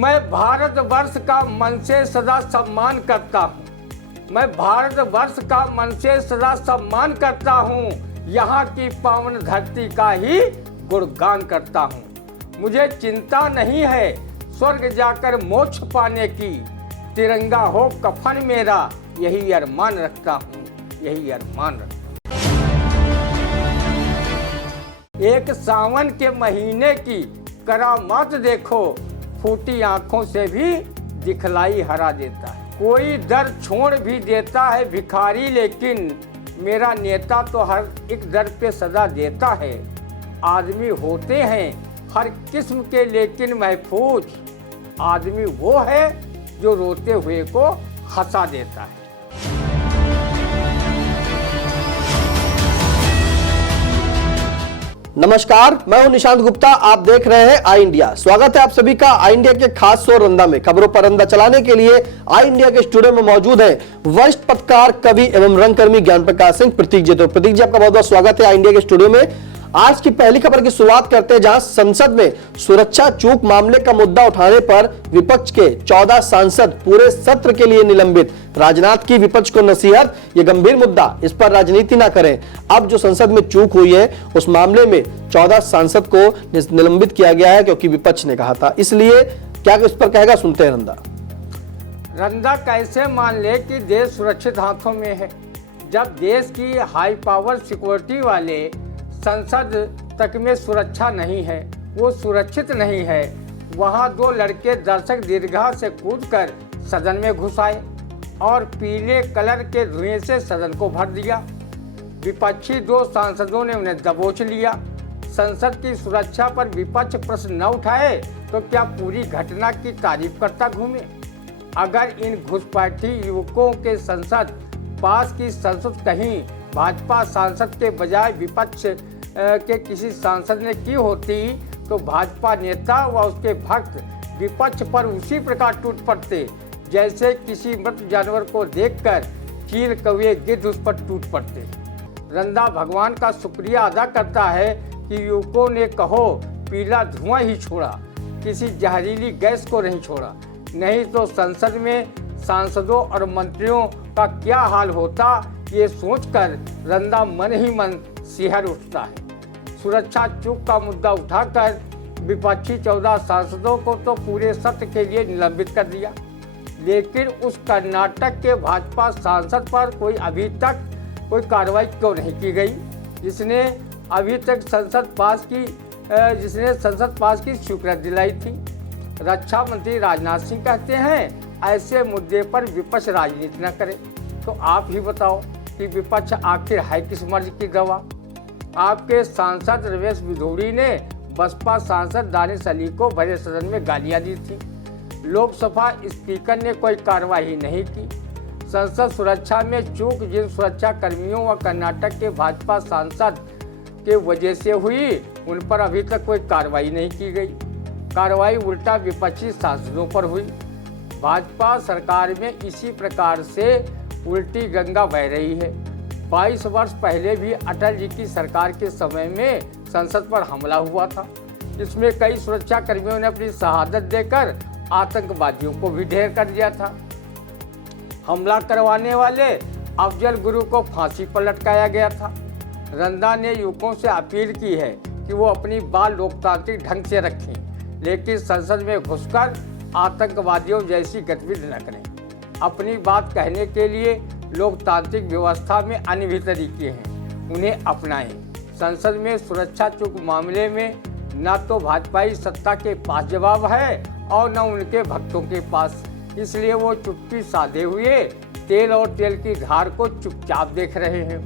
मैं भारतवर्ष का मन से सदा सम्मान करता हूँ। मैं भारतवर्ष का मन से सदा सम्मान करता हूँ। यहाँ की पावन धरती का ही गुणगान करता हूँ। मुझे चिंता नहीं है स्वर्ग जाकर मोक्ष पाने की। तिरंगा हो कफन मेरा, यही अरमान रखता हूँ, यही अरमान रखता हूँ। एक सावन के महीने की करामात देखो, फूटी आंखों से भी दिखलाई हरा देता है। कोई दर छोड़ भी देता है भिखारी, लेकिन मेरा नेता तो हर एक दर पे सदा देता है। आदमी होते हैं हर किस्म के लेकिन महफूज, आदमी वो है जो रोते हुए को हंसा देता है। नमस्कार, मैं हूं निशांत गुप्ता। आप देख रहे हैं आई इंडिया। स्वागत है आप सभी का आई इंडिया के खास शो रंदा में। खबरों पर रंदा चलाने के लिए आई इंडिया के स्टूडियो में मौजूद हैं वरिष्ठ पत्रकार, कवि एवं रंगकर्मी ज्ञान प्रकाश सिंह। प्रतीक जी, तो प्रतीक जी आपका बहुत बहुत स्वागत है आई इंडिया के स्टूडियो में। आज की पहली खबर की शुरुआत करते हैं, जहां संसद में सुरक्षा चूक मामले का मुद्दा उठाने पर विपक्ष के 14 सांसद पूरे सत्र के लिए निलंबित। राजनाथ की विपक्ष को नसीहत, ये गंभीर मुद्दा, इस पर राजनीति ना करें। अब जो संसद में चूक हुई है उस मामले में 14 सांसद को निलंबित किया गया है, क्योंकि विपक्ष ने कहा था। इसलिए क्या इस पर कहेगा, सुनते हैं रंदा। रंदा कैसे मान ले कि देश सुरक्षित हाथों में है, जब देश की हाई पावर सिक्योरिटी वाले संसद तक में सुरक्षा नहीं है, वो सुरक्षित नहीं है। वहाँ दो लड़के दर्शक दीर्घा से कूदकर सदन में घुस आए और पीले कलर के धुएं से सदन को भर दिया। विपक्षी दो सांसदों ने उन्हें दबोच लिया। संसद की सुरक्षा पर विपक्ष प्रश्न न उठाए तो क्या पूरी घटना की तारीफ करता घूमे? अगर इन घुसपैठी युवकों के संसद पास की संसद कहीं भाजपा सांसद के बजाय विपक्ष के किसी सांसद ने की होती तो भाजपा नेता व उसके भक्त विपक्ष पर उसी प्रकार टूट पड़ते जैसे किसी मृत जानवर को देखकर चील कौवे गिद्ध उस पर टूट पड़ते। रंदा भगवान का शुक्रिया अदा करता है कि युवकों ने कहो पीला धुआं ही छोड़ा, किसी जहरीली गैस को नहीं छोड़ा। नहीं तो संसद में सांसदों और मंत्रियों का क्या हाल होता, ये सोचकर रंदा मन ही मन सिहर उठता है। सुरक्षा चूक का मुद्दा उठाकर विपक्षी 14 सांसदों को तो पूरे सत्र के लिए निलंबित कर दिया, लेकिन उस कर्नाटक के भाजपा सांसद पर अभी तक कोई कार्रवाई क्यों नहीं की गई, जिसने अभी तक संसद पास की स्वीकृति दिलाई थी। रक्षा मंत्री राजनाथ सिंह कहते हैं ऐसे मुद्दे पर विपक्ष राजनीति न करे। तो आप ही बताओ कि विपक्ष आखिर है किस मर्ज की गवाह? आपके सांसद रमेश बिधूड़ी ने बसपा सांसद दानिश अली को भरे सदन में गालियां दी थी। लोकसभा स्पीकर ने कोई कार्रवाई नहीं की। संसद सुरक्षा में चूक जिन सुरक्षा कर्मियों व कर्नाटक के भाजपा सांसद के वजह से हुई, उन पर अभी तक कोई कार्रवाई नहीं की गई। कार्रवाई उल्टा विपक्षी सांसदों पर हुई। भाजपा सरकार में इसी प्रकार से उल्टी गंगा बह रही है। 22 वर्ष पहले भी अटल जी की सरकार के समय में संसद पर हमला हुआ था, जिसमें कई सुरक्षा कर्मियों ने अपनी शहादत देकर आतंकवादियों को भी ढेर कर दिया था। हमला करवाने वाले अफजल गुरु को फांसी पर लटकाया गया था। रंदा ने युवकों से अपील की है कि वो अपनी बात लोकतांत्रिक ढंग से रखें, लेकिन संसद में घुसकर आतंकवादियों जैसी गतिविधि न करें। अपनी बात कहने के लिए लोकतांत्रिक व्यवस्था में अन्य भी तरीके हैं, उन्हें अपनाएं। संसद में सुरक्षा चूक मामले में न तो भाजपाई सत्ता के पास जवाब है और न उनके भक्तों के पास, इसलिए वो चुप्पी साधे हुए तेल और तेल की धार को चुपचाप देख रहे हैं।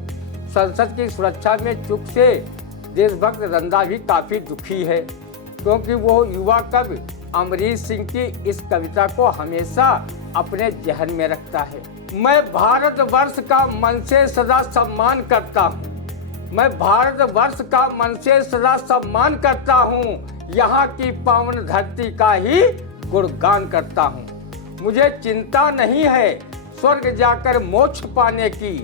संसद की सुरक्षा में चूक से देशभक्त रंदा भी काफ़ी दुखी है, क्योंकि वो युवा कवि अमरीश सिंह की इस कविता को हमेशा अपने जहन में रखता है। मैं भारतवर्ष का मन से सदा सम्मान करता हूँ। मैं भारतवर्ष का मन से सदा सम्मान करता हूँ। यहाँ की पावन धरती का ही गुणगान करता हूँ। मुझे चिंता नहीं है स्वर्ग जाकर मोक्ष पाने की।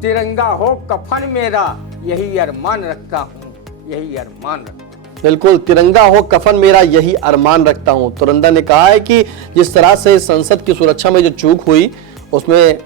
तिरंगा हो कफन मेरा, यही अरमान रखता हूँ, यही अरमान रखता हूँ। बिल्कुल, तिरंगा हो कफन मेरा यही अरमान रखता हूं। तो रंदा ने कहा है कि जिस तरह से संसद की सुरक्षा में जो चूक हुई, उसमें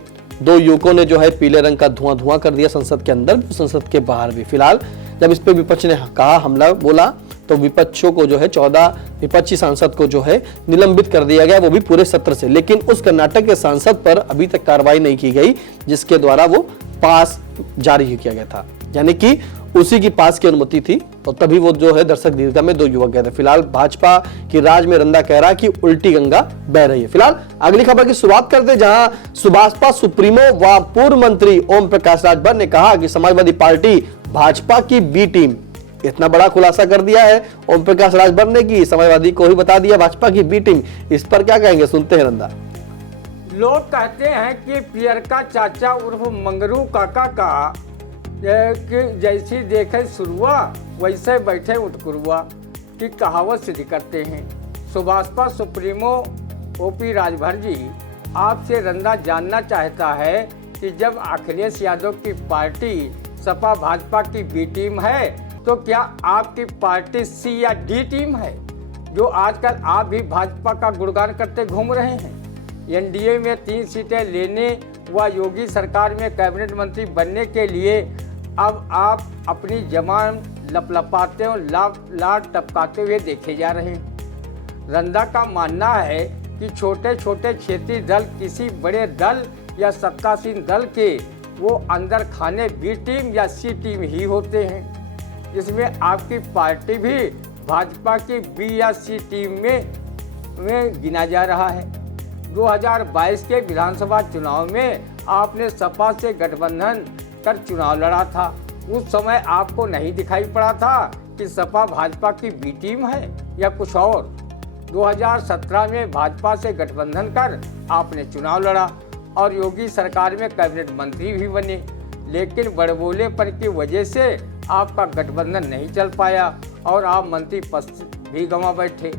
2 युवकों ने जो है पीले रंग का धुआं कर दिया संसद के अंदर भी, संसद के बाहर भी। फिलहाल जब इस पे विपक्ष ने कहा, हमला बोला, तो विपक्षों को जो है 14 विपक्षी सांसद को जो है निलंबित कर दिया गया, वो भी पूरे सत्र से। लेकिन उस कर्नाटक के सांसद पर अभी तक कार्रवाई नहीं की गई जिसके द्वारा वो पास जारी किया गया था, यानी कि उसी की पास की अनुमति थी, तो तभी वो जो है दर्शक दीर्घा में 2 युवक गए थे। फिलहाल भाजपा की राज में रंदा कह रहा कि उल्टी गंगा बह रही है। फिलहाल अगली खबर की शुरुआत करते, जहां सुभाषपा सुप्रीमो व पूर्व मंत्री ओम प्रकाश राजभर ने कहा कि समाजवादी पार्टी भाजपा की बी टीम। इतना बड़ा खुलासा कर दिया है ओम प्रकाश राजभर ने कि समाजवादी को ही बता दिया भाजपा की बी टीम। इस पर क्या कहेंगे, सुनते हैं रंदा। लोग कहते हैं कि पियरका चाचा उर्फ मंगरू काका का कि जैसी देखे शुरुआ वैसे बैठे उठकुरुआ की कहावत सिद्ध करते हैं। सुभाषपा सुप्रीमो ओपी राजभर जी आपसे रंदा जानना चाहता है कि जब अखिलेश यादव की पार्टी सपा भाजपा की बी टीम है, तो क्या आपकी पार्टी सी या डी टीम है, जो आजकल आप भी भाजपा का गुणगान करते घूम रहे हैं। एनडीए में 3 सीटें लेने व योगी सरकार में कैबिनेट मंत्री बनने के लिए अब आप अपनी जबान लपलपाते और लाड टपकाते हुए देखे जा रहे हैं। रंदा का मानना है कि छोटे छोटे क्षेत्रीय दल किसी बड़े दल या सत्तासीन दल के वो अंदर खाने बी टीम या सी टीम ही होते हैं, जिसमें आपकी पार्टी भी भाजपा की बी या सी टीम में गिना जा रहा है। 2022 के विधानसभा चुनाव में आपने सपा से गठबंधन कर चुनाव लड़ा था। उस समय आपको नहीं दिखाई पड़ा था कि सपा भाजपा की बी टीम है या कुछ और। 2017 में भाजपा से गठबंधन कर आपने चुनाव लड़ा और योगी सरकार में कैबिनेट मंत्री भी बने, लेकिन बड़बोलेपन की वजह से आपका गठबंधन नहीं चल पाया और आप मंत्री पद भी गंवा बैठे।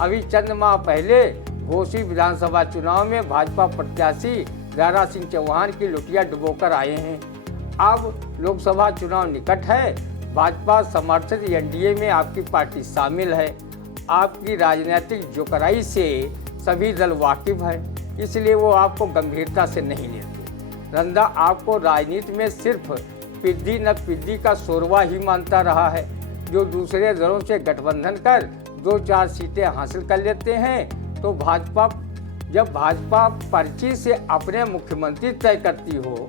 अभी चंद माह पहले घोसी विधानसभा चुनाव में भाजपा प्रत्याशी दारा सिंह चौहान की लुटिया डुबोकर आए हैं। अब लोकसभा चुनाव निकट है, भाजपा समर्थित एनडीए में आपकी पार्टी शामिल है। आपकी राजनीतिक जोकराई से सभी दल वाकिफ हैं, इसलिए वो आपको गंभीरता से नहीं लेते। रंदा आपको राजनीति में सिर्फ पिद्दी न पिद्दी का शोरवा ही मानता रहा है, जो दूसरे दलों से गठबंधन कर 2-4 सीटें हासिल कर लेते हैं। तो जब भाजपा पर्ची से अपने मुख्यमंत्री तय करती हो,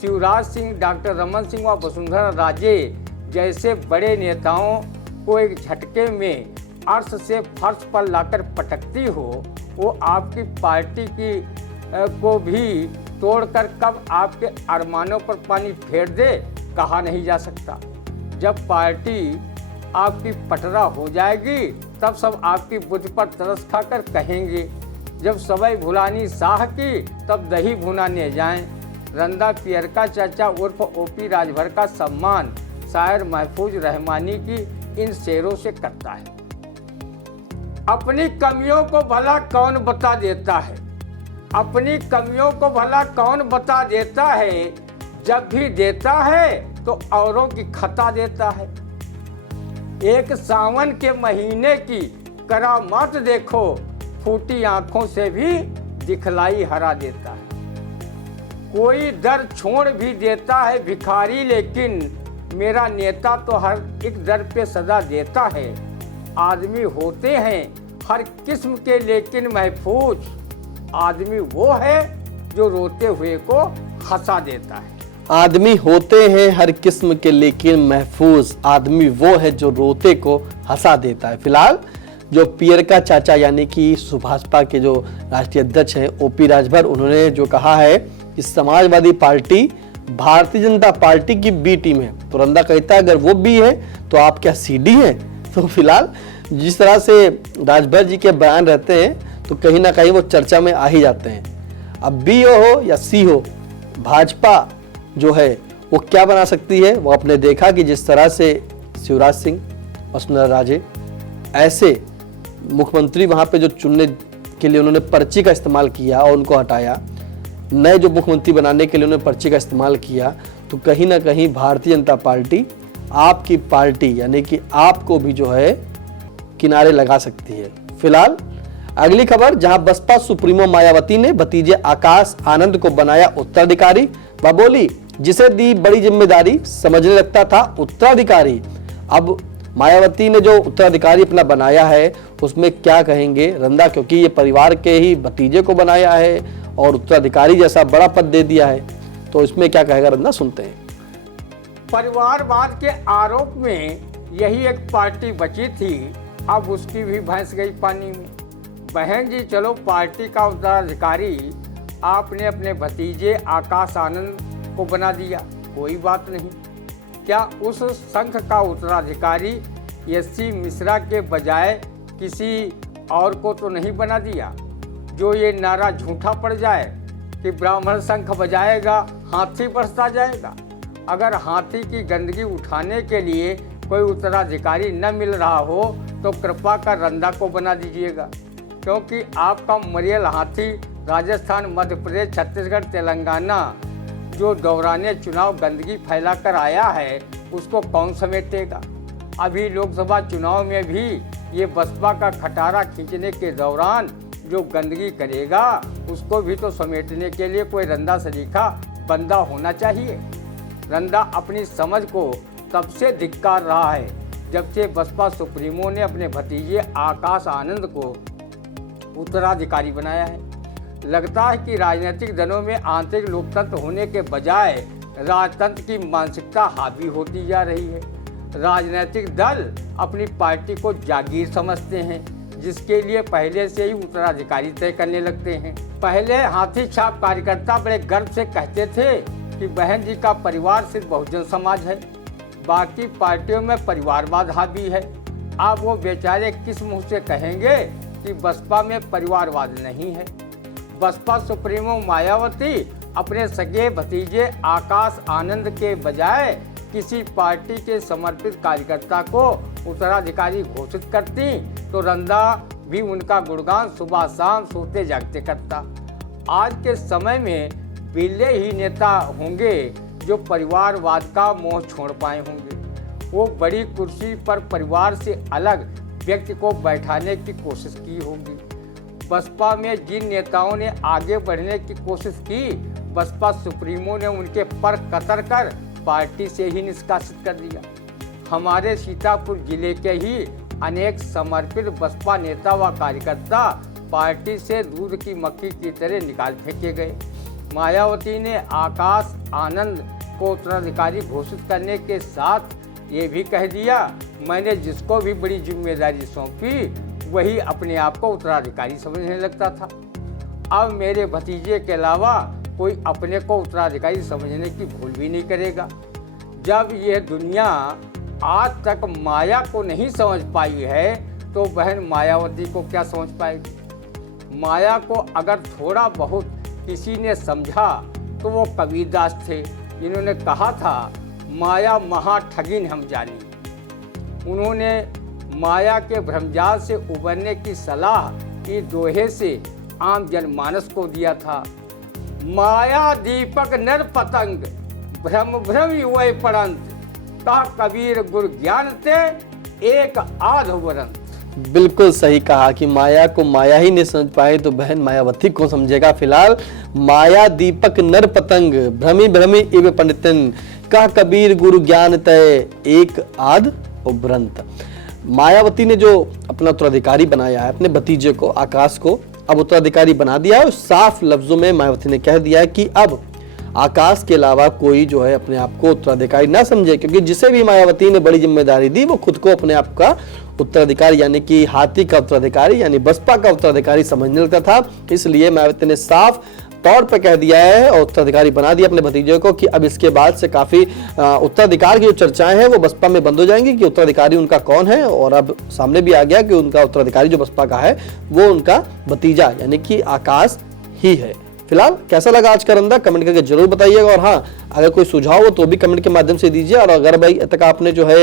शिवराज सिंह, डॉक्टर रमन सिंह व वसुंधरा राजे जैसे बड़े नेताओं को एक झटके में अर्श से फर्श पर लाकर पटकती हो, वो आपकी पार्टी को भी तोड़कर कब आपके अरमानों पर पानी फेर दे कहा नहीं जा सकता। जब पार्टी आपकी पटरा हो जाएगी तब सब आपकी बुद्ध पर तरस खाकर कहेंगे, जब सवई भुलानी साह की तब दही भुनाने जाएं। रंदा पियरका चाचा उर्फ ओपी राजभर का सम्मान शायर महफूज रहमानी की इन शेरों से करता है। अपनी कमियों को भला कौन बता देता है, अपनी कमियों को भला कौन बता देता है, जब भी देता है तो औरों की खता देता है। एक सावन के महीने की करामात देखो, फूटी आंखों से भी दिखलाई हरा देता है। कोई दर छोड़ भी देता है भिखारी, लेकिन मेरा नेता तो हर एक दर पे सदा देता है। आदमी होते हैं हर किस्म के लेकिन महफूज, आदमी वो है जो रोते हुए को हंसा देता है। आदमी होते हैं हर किस्म के लेकिन महफूज, आदमी वो है जो रोते को हंसा देता है। फिलहाल जो पियरका चाचा यानी कि सुभाषपा के जो राष्ट्रीय अध्यक्ष हैं ओपी राजभर, उन्होंने जो कहा है कि समाजवादी पार्टी भारतीय जनता पार्टी की बी टीम है। तो रंदा कहता है अगर वो बी है तो आप क्या सी डी हैं। तो फिलहाल जिस तरह से राजभर जी के बयान रहते हैं तो कहीं ना कहीं वो चर्चा में आ ही जाते हैं। अब बी हो या सी हो, भाजपा जो है वो क्या बना सकती है। वो आपने देखा कि जिस तरह से शिवराज सिंह, वसुंधरा राजे ऐसे मुख्यमंत्री वहाँ पे जो चुनने के लिए उन्होंने पर्ची का इस्तेमाल किया और उनको हटाया, नए जो मुख्यमंत्री बनाने के लिए उन्होंने पर्ची का इस्तेमाल किया, तो कहीं ना कहीं भारतीय जनता पार्टी आपकी पार्टी यानी कि आपको भी जो है किनारे लगा सकती है। फिलहाल अगली खबर, जहां बसपा सुप्रीमो मायावती ने भतीजे आकाश आनंद को बनाया उत्तराधिकारी। वह बोली, जिसे दी बड़ी जिम्मेदारी समझने लगता था उत्तराधिकारी। अब मायावती ने जो उत्तराधिकारी अपना बनाया है उसमें क्या कहेंगे रंदा, क्योंकि ये परिवार के ही भतीजे को बनाया है और उत्तराधिकारी जैसा बड़ा पद दे दिया है, तो इसमें क्या कहेगा रंदा, सुनते हैं। परिवारवाद के आरोप में यही एक पार्टी बची थी, अब उसकी भी भैंस गई पानी में। बहन जी, चलो पार्टी का उत्तराधिकारी आपने अपने भतीजे आकाश आनंद को बना दिया, कोई बात नहीं। क्या उस संघ का उत्तराधिकारी एससी मिश्रा के बजाय किसी और को तो नहीं बना दिया? जो ये नारा झूठा पड़ जाए कि ब्राह्मण शंख बजाएगा हाथी बरसता जाएगा। अगर हाथी की गंदगी उठाने के लिए कोई उत्तराधिकारी न मिल रहा हो तो कृपा कर रंदा को बना दीजिएगा, क्योंकि आपका मरियल हाथी राजस्थान, मध्य प्रदेश, छत्तीसगढ़, तेलंगाना जो दौराने चुनाव गंदगी फैला कर आया है उसको कौन समेटेगा? अभी लोकसभा चुनाव में भी ये बसपा का खटारा खींचने के दौरान जो गंदगी करेगा उसको भी तो समेटने के लिए कोई रंदा सलीका बंदा होना चाहिए। रंदा अपनी समझ को तब से धिक्कार रहा है जब से बसपा सुप्रीमो ने अपने भतीजे आकाश आनंद को उत्तराधिकारी बनाया है। लगता है कि राजनीतिक दलों में आंतरिक लोकतंत्र होने के बजाय राजतंत्र की मानसिकता हावी होती जा रही है। राजनीतिक दल अपनी पार्टी को जागीर समझते हैं, जिसके लिए पहले से ही उत्तराधिकारी तय करने लगते हैं। पहले हाथी छाप कार्यकर्ता बड़े गर्व से कहते थे कि बहन जी का परिवार सिर्फ बहुजन समाज है, बाकी पार्टियों में परिवारवाद हावी है। अब वो बेचारे किस मुंह से कहेंगे कि बसपा में परिवारवाद नहीं है? बसपा सुप्रीमो मायावती अपने सगे भतीजे आकाश आनंद के बजाय किसी पार्टी के समर्पित कार्यकर्ता को उत्तराधिकारी घोषित करती तो रंदा भी उनका गुणगान सुबह शाम सोते जागते करता। आज के समय में बिल्ले ही नेता होंगे जो परिवारवाद का मोह छोड़ पाए होंगे। वो बड़ी कुर्सी पर परिवार से अलग व्यक्ति को बैठाने की कोशिश की होगी। बसपा में जिन नेताओं ने आगे बढ़ने की कोशिश की, बसपा सुप्रीमो ने उनके पर कतर कर पार्टी से ही निष्कासित कर दिया। हमारे सीतापुर जिले के ही अनेक समर्पित बसपा नेता व कार्यकर्ता पार्टी से दूध की मक्खी की तरह निकाल फेंके गए। मायावती ने आकाश आनंद को उत्तराधिकारी घोषित करने के साथ ये भी कह दिया, मैंने जिसको भी बड़ी जिम्मेदारी सौंपी वही अपने आप को उत्तराधिकारी समझने लगता था। अब मेरे भतीजे के अलावा कोई अपने को उत्तराधिकारी समझने की भूल भी नहीं करेगा। जब यह दुनिया आज तक माया को नहीं समझ पाई है तो बहन मायावती को क्या समझ पाएगी? माया को अगर थोड़ा बहुत किसी ने समझा तो वो कबीरदास थे, जिन्होंने कहा था माया महा ठगिन हम जानी। उन्होंने माया के भ्रमजाल से उबरने की सलाह की दोहे से आम जनमानस को दिया था। माया दीपक नर पतंग भ्रम भ्रम युवै पड़ंत, कहा कबीर गुरु ज्ञान ते एक आध वरंत। बिल्कुल सही कहा कि माया को माया ही नहीं समझ पाए तो बहन मायावती को समझेगा। फिलहाल माया दीपक नर पतंग भ्रमी भ्रमी इव पंडितन, कहा कबीर गुरु ज्ञान तय एक आध उभरंत। मायावती ने जो अपना उत्तराधिकारी बनाया है अपने भतीजे को आकाश को, अब उत्तराधिकारी बना दिया है। साफ लफ्जों में मायावती ने कह दिया है कि अब आकाश के अलावा कोई जो है अपने आप को उत्तराधिकारी ना समझे, क्योंकि जिसे भी मायावती ने बड़ी जिम्मेदारी दी वो खुद को अपने आप का उत्तराधिकारी यानी कि हाथी का उत्तराधिकारी यानी बसपा का उत्तराधिकारी समझने लगता था। इसलिए मायावती ने साफ तौर पे कह दिया है और उत्तराधिकारी बना दिया अपने भतीजे को कि अब इसके बाद से काफी उत्तराधिकार की जो चर्चाएं हैं वो बसपा में बंद हो जाएंगी कि उत्तराधिकारी उनका कौन है। और अब सामने भी आ गया कि उनका उत्तराधिकारी जो बसपा का है वो उनका भतीजा यानी कि आकाश ही है। फिलहाल कैसा लगा आज का रंदा कमेंट करके जरूर बताइएगा, और हाँ अगर कोई सुझाव हो तो भी कमेंट के माध्यम से दीजिए। और अगर भाई अब तक आपने जो है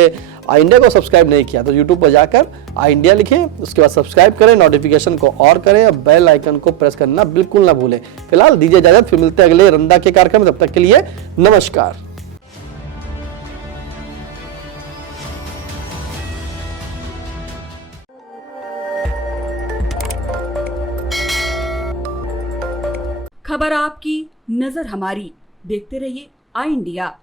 आई इंडिया को सब्सक्राइब नहीं किया तो यूट्यूब पर जाकर आई इंडिया लिखें, उसके बाद सब्सक्राइब करें, नोटिफिकेशन को और करें और बेल आइकन को प्रेस करना बिल्कुल ना भूलें। फिलहाल दीजिए इजाजत, फिर मिलते हैं अगले रंदा के कार्यक्रम में, तब तक के लिए नमस्कार। खबर आपकी, नजर हमारी। देखते रहिए आई इंडिया।